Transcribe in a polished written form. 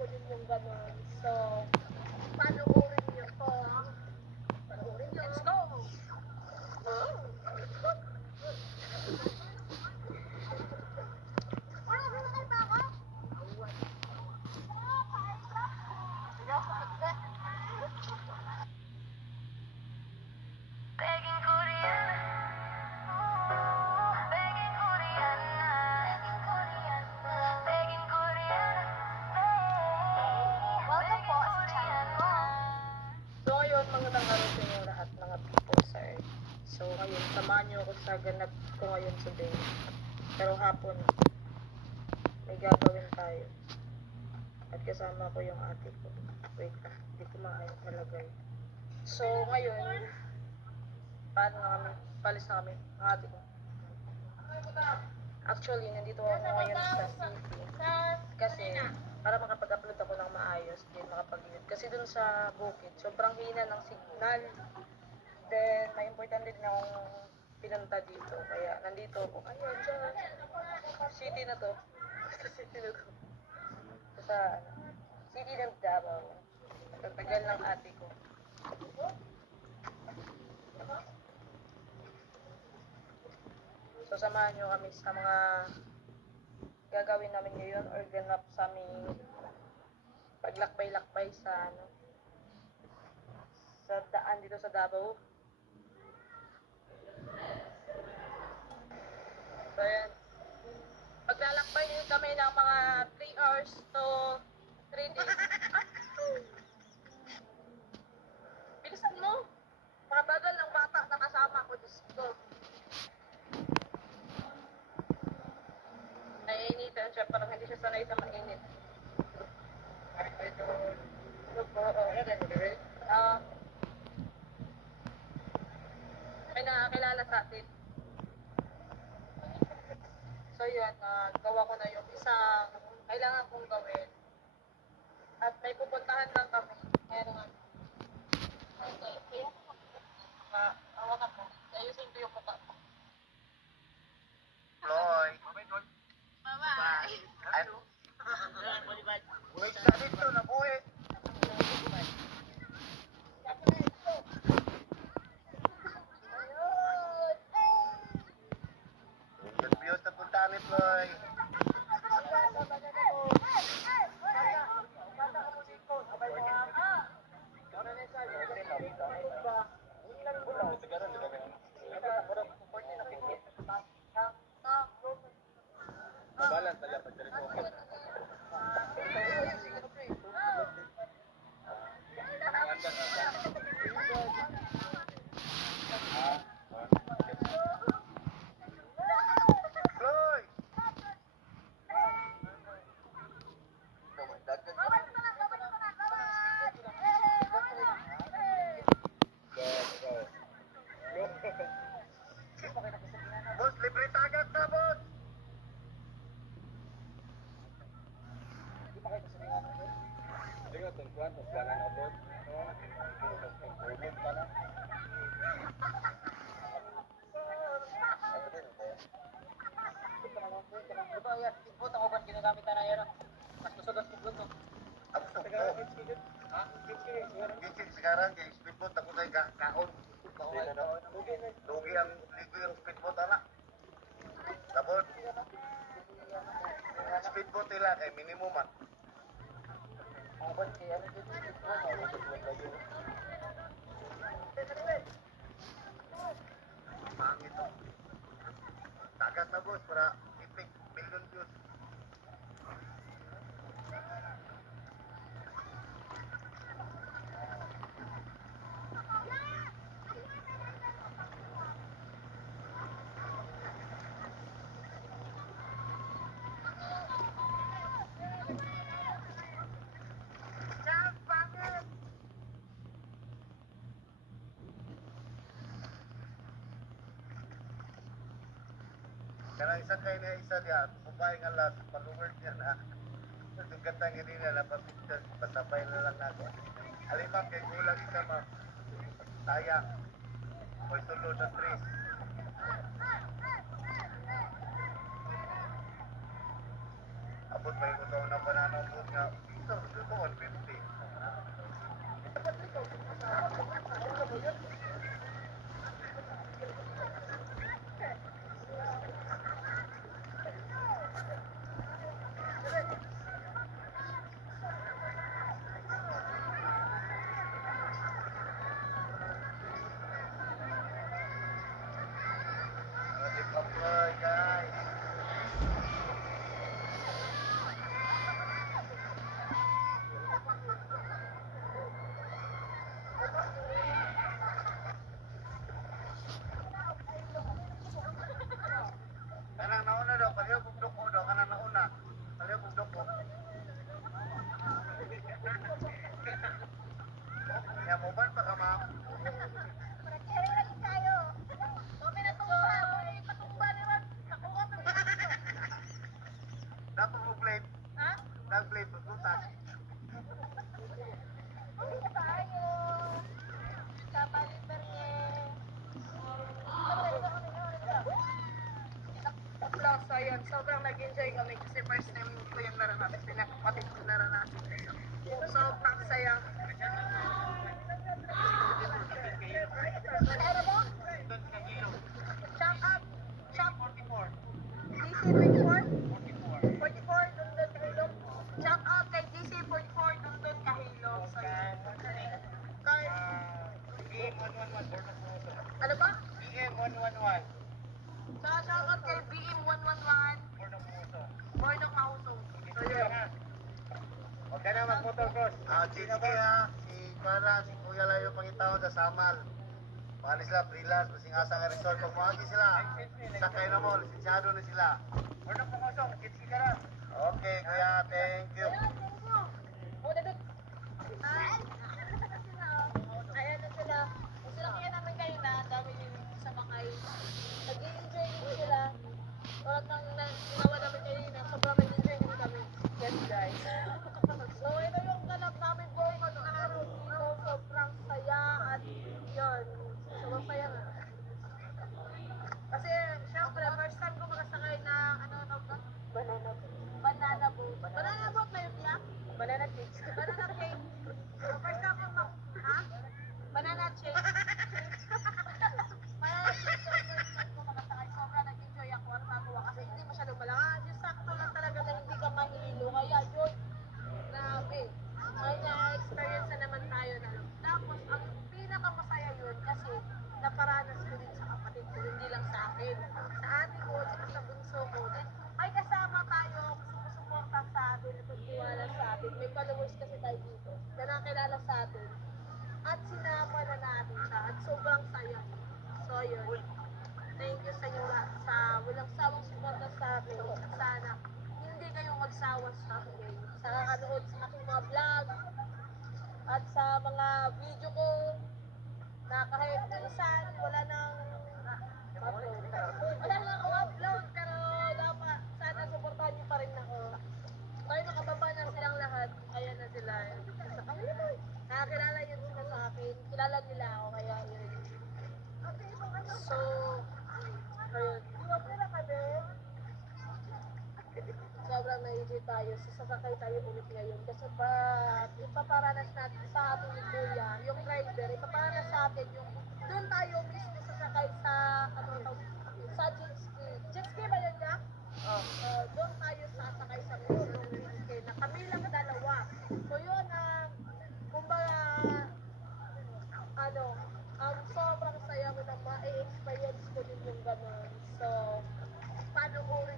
kunin yung gano'n. So, panoorin niyo to. Panoorin niyo. Let's go! Begging Korean, begging Korean, begging Korean, begging Korean, welcome po sa channel ko. So ngayon, magandang araw sa inyo lahat mga people sa Earth. So ngayon, samahan niyo ako sa ganap ko ngayon sa day. Pero hapon, may gagawin tayo. At kasama ko yung ate ko. Wait lang, hindi ko malagay. So ngayon, paano na kami? Palis na kami, ang ate ko. Actually, nandito ako ngayon sa city. Kasi, para makapag-upload ako ng maayos, din makapag-edit. Kasi dun sa bukid, sobrang hina ng signal. Then, may importante din akong pinunta dito. Kaya, nandito ako. Ayun, dyan. City na to. Sa city na to. Sa, city ng Davao. Tagtagal ng ate ko. So, samahan nyo kami sa mga gagawin namin ngayon or ganap sa aming paglakbay-lakbay sa sa daan dito sa Davao. So, yan. Maglalakbay din kami ng mga 3 hours to 3 days. Bilisan mo! Mga bagal ng bata na kasama ko. Diyos ko. Naiinitan siya. Parang hindi siya sanay sa mainit. May nakakilala sa atin. So yun, gawa ko na yung isang kailangan kong gawin. At may pupuntahan lang kami. Kaya nga. Okay. Hawakan mo. Ayusin ko yung mukha mo. Loy. Bye-bye. Ano? Wait, sabi ito na buhay. Beautiful tanit, Loy. Mabalan tayo pagdiri ko. Loy. Boss, libre tagat na, boss. Lihat tuan, tuan abot. Ulit pa na. Ito, yan. Speedboat ako ba ginagamit na yan? Mas gusto ka speedboat, no? Ako sa ha? Gitsin sekarang kay speedboat ako kay kaon. Lugi ang speedboat anak. Tapos speedboat nila kay minimum man. Ang ba, kaya ano dito speedboat? Mangit to. Tagat na boss para ipik million views. Karena isa kay na isa dia, babae nga last, followers niya na. Yung katang hindi na napapicture, pasabay na lang nato. Alimang kay kulang isa ma, sayang. May sulod na tres. Abot may gusto na pananaw nga, ito, Uy, tayo! Sa Baliberye. Plaza yan. Sobrang nag-enjoy kami kasi first time ko yung naranasan. Pinakapatid ko naranasan. Sobrang saya. Ano mo? Shop up. Shop 44. DC 44? 44, Dundon Kahilog. Shout out kay DC 44, Dundon Kahilog. So, yun. Card. Ano ba? BM111. Shout out kay BM111, Bornok Mausong. So, yun. Huwag ka na mag-motocross. Jet ski ha. Si Kuala, si Kuya lang yung pangitaon sa Samal. Paano sila, freelance, masing asa nga resort. Pag mawagi sila, sakay na mo, lisensyado na sila. Ano po kosong, jet ski ka na. Okay, Kuya, thank you. Ayun, thank you. Oh, dadot. Hi. Ayan na sila. Kung sila kaya namin kayo na, dami din sa makay. Nag-i-enjoy din sila. Tulad ng ginawa namin kayo na, sobrang nag-enjoy din kami. Yes, guys. So, ito yung ganap namin buong araw dito. Sobrang saya at yun. Sobrang saya nga. Kasi, syempre, first time ko makasakay ng, banana boat. Banana boat. Banana boat na yun, Tia? Banana cake. Banana cake. So, first time ko ha? Banana cake. Banana cake. So, first time ko makasakay. Sobrang nag-enjoy ako at natuwa kasi hindi masyadong malakas. Yung sakto lang talaga na hindi ka mahilo. Kaya yun, grabe. May na-experience na naman tayo na. Tapos, ang pinakamasaya yun kasi naparanas ko din sa kapatid ko, hindi lang sa akin. Sa ate ko, at sa bunso ko. Then, may kasama tayo, sumusuporta sa atin, nagtutiwala sa atin. May followers kasi tayo dito na nakilala sa atin. At sinama na natin siya. At sobrang saya. So, yun. Thank you sa inyo lahat sa walang sawang suporta sa akin. Sana hindi kayo magsawa sa akin. Sa kakanood sa aking mga vlog at sa mga video ko na kahit minsan wala nang upload pero dapat sana suportahan niyo pa rin ako. Tayo nakababa na silang lahat. Ayan na sila. Nakakilala yun sila sa akin. Kilala nila ako kaya yun. So, ayun. Iwag nila kami. Sobrang na-enjoy tayo. Sasakay tayo ulit ngayon. Kasi ipaparanas natin sa ating ni Kuya, yung driver, ipaparanas sa atin yung doon tayo mismo sasakay sa sa jet ski. Jet ski ba yun niya? Doon tayo sasakay sa mismo jet ski na kami lang dalawa. So yun, kumbaga, sobrang saya ko na ma-experience ko din yung gano'n. So, panoorin